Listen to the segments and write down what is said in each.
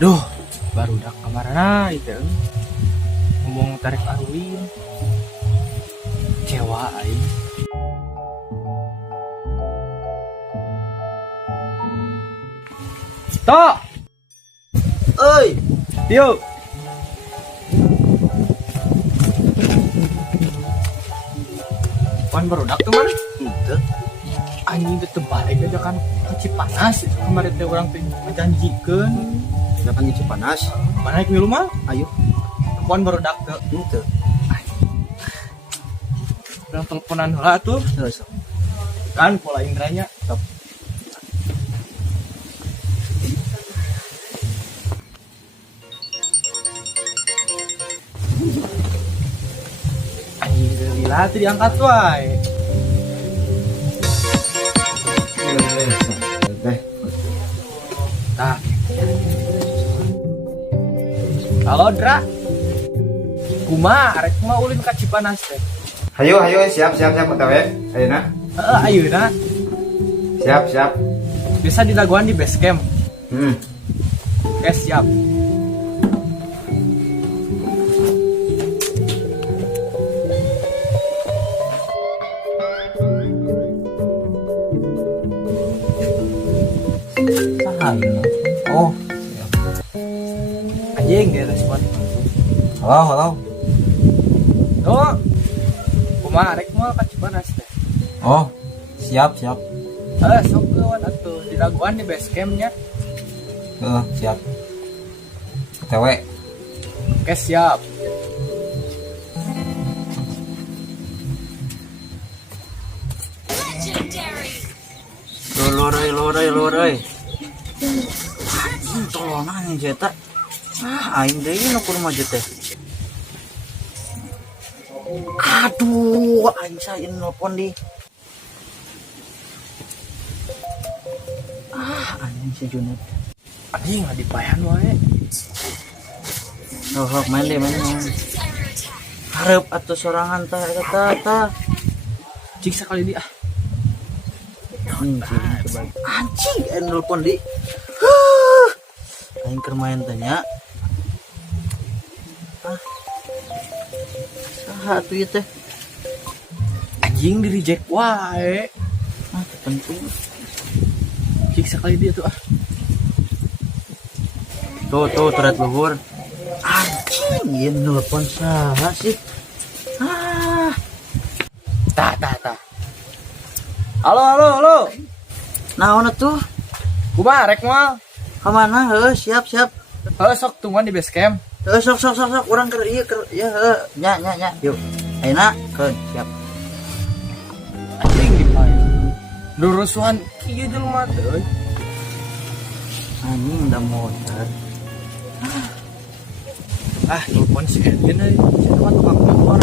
Duh, baru udah kamarana itu. Ngomong tarik Arwin. Kecewa aing. Tok. Oi, Yuk. Pan baru dak teman. itu Anjing teh balik aja kan ke panas kemarin teh orang teh menjanjikeun dapat ngisi panas. mana naik milu mah Ayo, pan baru dak teh itu. orang teleponan heula tuh Terus, kan pola indranya Top. anjing gila tuh diangkat wae teh. tah halo Dra kumaha arek mah ulin ka Cipanas teh Hayo, siap OTW. Ayeuna. ayeuna Siap. bisa dilaguan di base camp Hmm. oke siap Oh, anjing dia respon halo. oh kumaha arek mah ka Cipanas teh Oh, siap. sok kawan atuh dilaguan di base campnya Siap. OTW. oke siap Loroi. Tolongan yang jeta. Aing deui nu kudu mah teh. Aduh, aing saeun nelpon di. Anjing si Juned. anjing ngadipayan wae Sok main deh. Hareup atuh sorangan tah eta. cik sekali dia Anjing nelpon di. Aing keur main tanya. Saha atuh ieu teh? anjing di reject wae Penting. cik sekali dia tuh Tuh terat luhur. Anjing ieu nelpon saha sih? tah halo Naon atuh? kumaha rek moal Ka mana? Heuh, siap. sok tungguan di base camp Heuh, sok. Urang keur ieu keur ya heuh. Nya. Yuk. Ayeuna keun siap. anjing dipayan lurusuhan kieu jelema teh Anjing udah motor. telepon si Edwin euy cenah mah tukang motor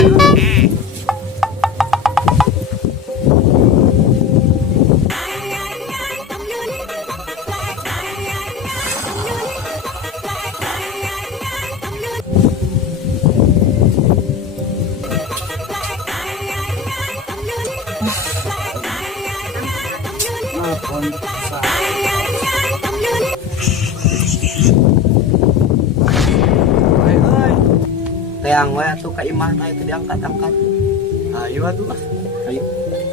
Nelpon. Teang we atuh ka imah na itu diangkat-angkat. ayo atuh Ayo.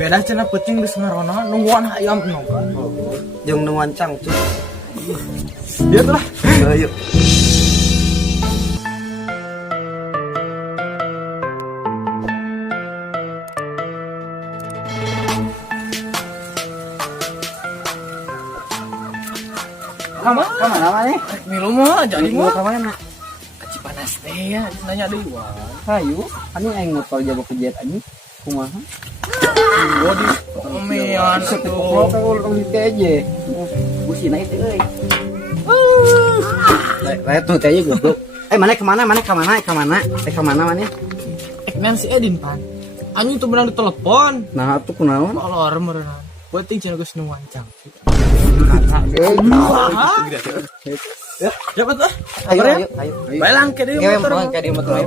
beda cenah peuting geus ngarona nungguan hayam noga Jeung nuan cangcut. dia tuh lah Ayo. Kamana mana? milu mah jadi mah Kamana? ka Cipanas teh ya nanya deui wae Hayu, anu aing ngopal jago ke jet anjing. Kumaha? Bodi omean Kalau atuh. kau aja. Busina itu euy. Lain tuh teh goblok. Kemana mana? Eknan si Edin pan. Anjing tuh benar ditelepon. Nah, atuh kunaon? Alarm merenang. Penting cenah geus nuwancang. Ya betul. Ayo. Balang ke deui Ngewe motor. motor ka dia motor.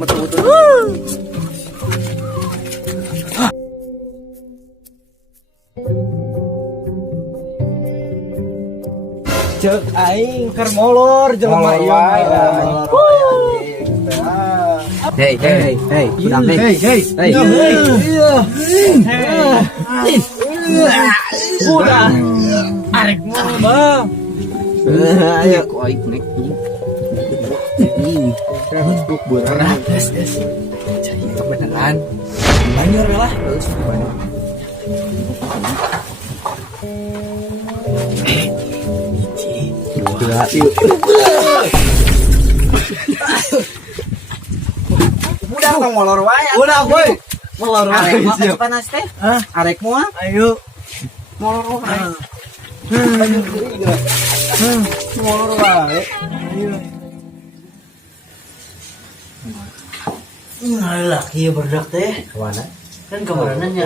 Cek aing keur molor jelema ieu mah. Hei, udah Udah. Arek mah, Bang. Ayo, koik nek. Des. Jadi kebenaran. Banyak lah. Udah tong molor wae. Udah, boy. Molor wae. Mau panas teh? Arek mua Ayo. molor wae. Molor wae. Ayo. Laki berdak teh. Kemana? Kan kemarin nya.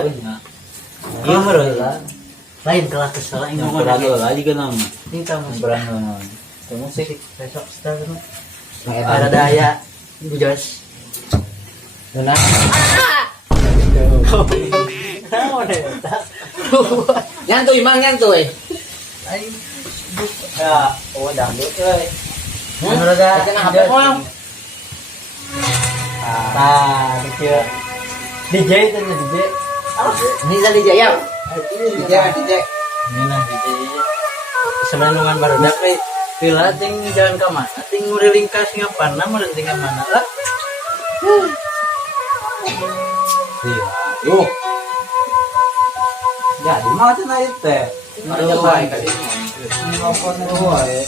Iya meureuh. Lain kelas salah Yang ngomong berada lagi kan nama. ini kamu Berada. musik besok start dulu. Ada daya. Bujos. Nona. Nyantuy mang nyantuy. Ya, oh dangdut euy. Menurut Kenapa apa kau? Ah, dia DJ itu DJ. Ini jadi jaya. DJ. Ini nah DJ. Sebenarnya baru dak pila ting jalan ke mana? Ting nguriling ka Singapura meureun ting ka mana lah? Yo. Jadi mau cenah ieu teh. Ada wae kali. Ngopon wae.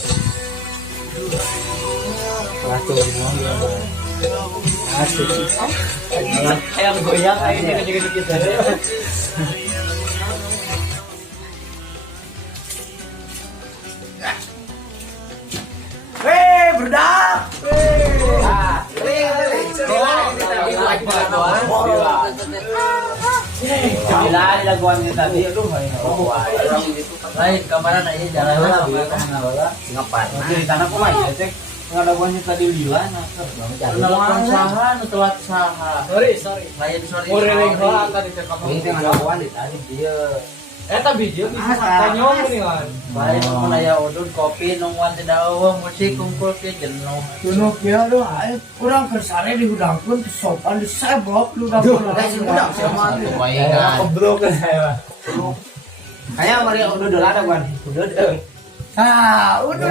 Ratu asik. Kayak goyang kayak dikit-dikit aja. Berdak. Gila laguan kita tadi aduh Lain kamaran aja jalan lah ngapain? Di tanah kok mah ya cek. Enggak ada gua tadi lila nah. Telepon saha nu telat saha. Sorry. Lain sorry. Nguriling heula tadi cek kamu. Ini teh laguan di tadi dia. Eta video bisa tanyong geuningan. Lain mun aya udun kopi nungguan tidak eueuh musik kumpul ke jenuh. Kuno kieu aduh urang keur sare dihudangkeun teu sopan diseblok lu dangkeun. Udang sama Waingan. Keblok saya. Kayak mari udah ada kan. Udah deh. Ah, udah.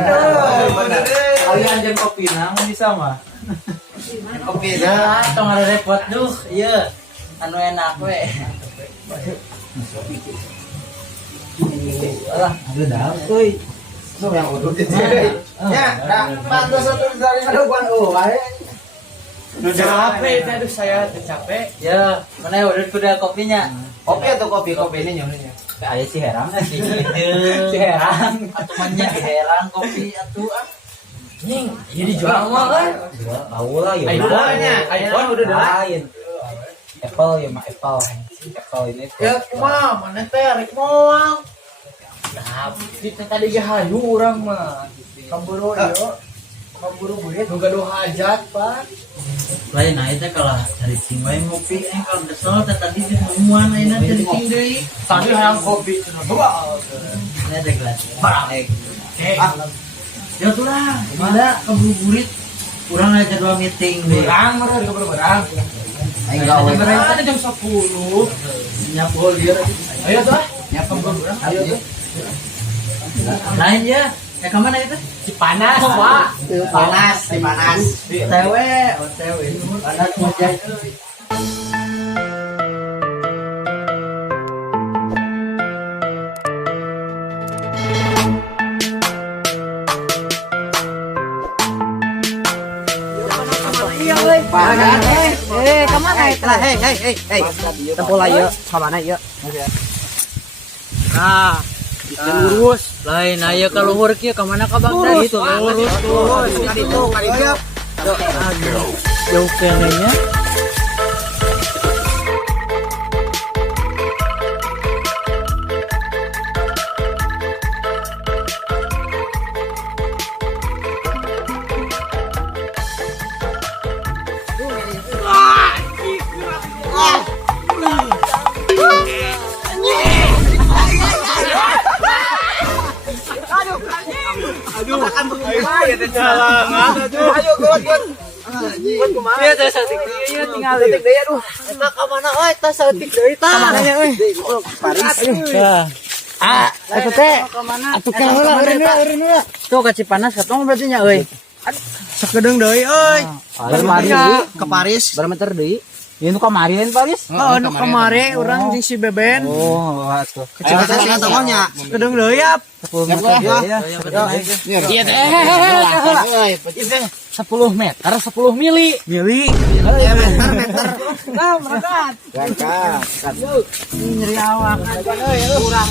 Kalian jeung kopina mun bisa mah. Kopi Ya, tong ada repot duh, ieu. Anu enak we. Alah, Ada dah, euy. So yang udah di sini. Ya, dah pantas satu dari laguan wae. Udah capek teh aduh saya teh capek. ya, mana udah kuda kopinya. Kopi atau kopi ini nyonya. Aya si herang si Si herang. Atuh manya si herang kopi atuh ah. Ning, ieu dijual mah kan. Tahu lah ya. iPhone udah lain. Apple ya mah Apple. Apple ini. Ya kumaha mana teh rek moal. Nah, kita tadi ge hayu urang mah. Kaburu ieu. Kaburu duit nu gaduh hajat, Pak. Lain aya teh kalah cari cing wae ngopi kalau desel teh tadi di nemuan ayeuna teh cing deui. Tadi hayang kopi cenah dua. Ini ada gelas. Barang. Ya tuh lah, ada kebuburit. Kurang aja dua meeting deh. Berang meureun ke berang. Ayo gawe. Ada jam 10. Nyapol dia lagi. Ayo tuh. Nyapa berang. Ayo tuh. Lain ya. Ya kemana itu? Cipanas, Pak. Panas, panas. OTW, OTW. Panas mojay. Kemana itu? Hei. Tempul aja, kemana ya? Nah, lurus. Lain aya ka luhur kieu ka mana ka Bang? Gitu, lurus. Itu. Jauh kene nya. ya teh calangan aduh. Ayo buat. Iya teh satik ieu tinggal detik deui aduh. Eta ka mana euy? Tas saeutik deui tah. Ka mana euy? Paris. Atuh teh. Atuh ka heula. Tuh ka Cipanas katong berarti nya euy. Sakedeung deui euy. Kemari Ke Paris. Bermeter deui. Ieu nu kemarin Paris. Oh, nu kamari urang jeung si Beben. Oh, atuh. Kecil sih kata nya. Sakedeung deui ya. 10 meter ya. Iya teh. 10 meter 10 mili. Mili. Meter. Nah, berangkat. Berangkat. Nyeri awak. Kurang.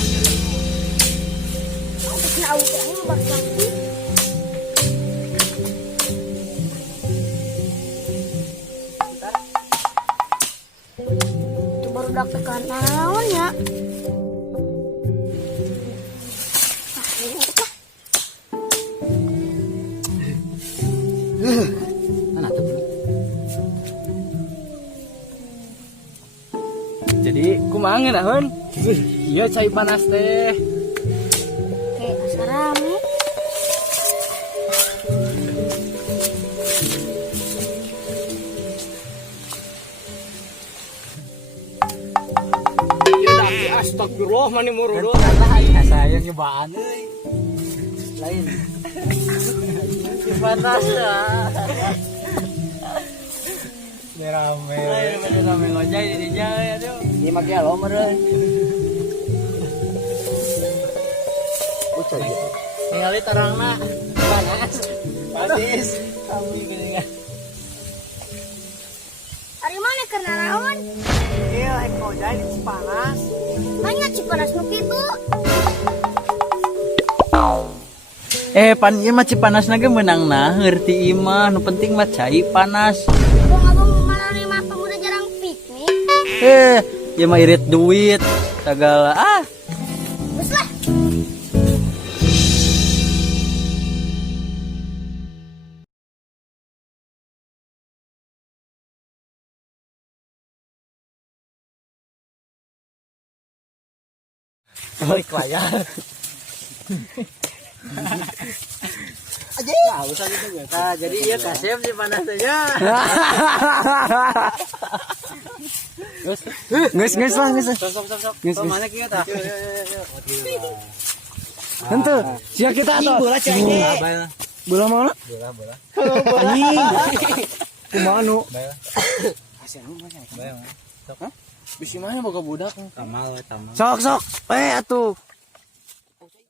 Itu baru dapet kan naonnya. Mana tuh? Jadi kumaha ngeunahun? Iya cai panas teh. Kayak asa rame. Astagfirullah mani murudut. Saya nyobaan euy. Lain. Panas ya. Rame. Lain rame ngojay di jalan aduh. Ieu mah ge lo meureun. Ningali tarangna panas. Panis. Kami geuningan. Ari mana karena naon? Iya, eko jadi panas. Banyak Cipanas nu kitu. Pan ieu mah Cipanasna ge meunangna ngerti imah nu penting mah cai panas. Abang-abang marane mah pemuda jarang piknik. Ieu mah irit duit segala Geus lah. Balik layar. Nah, jadi ieu kasep si panas teh nya. Geus lah, geus. Sok. Mana kieu tah? Henteu. Sia kita atuh. Bola cai ge. Bola mana? Bola. Anjing. Kumaha nu? Bisi mana boga budak? Tamal. Sok. Atuh.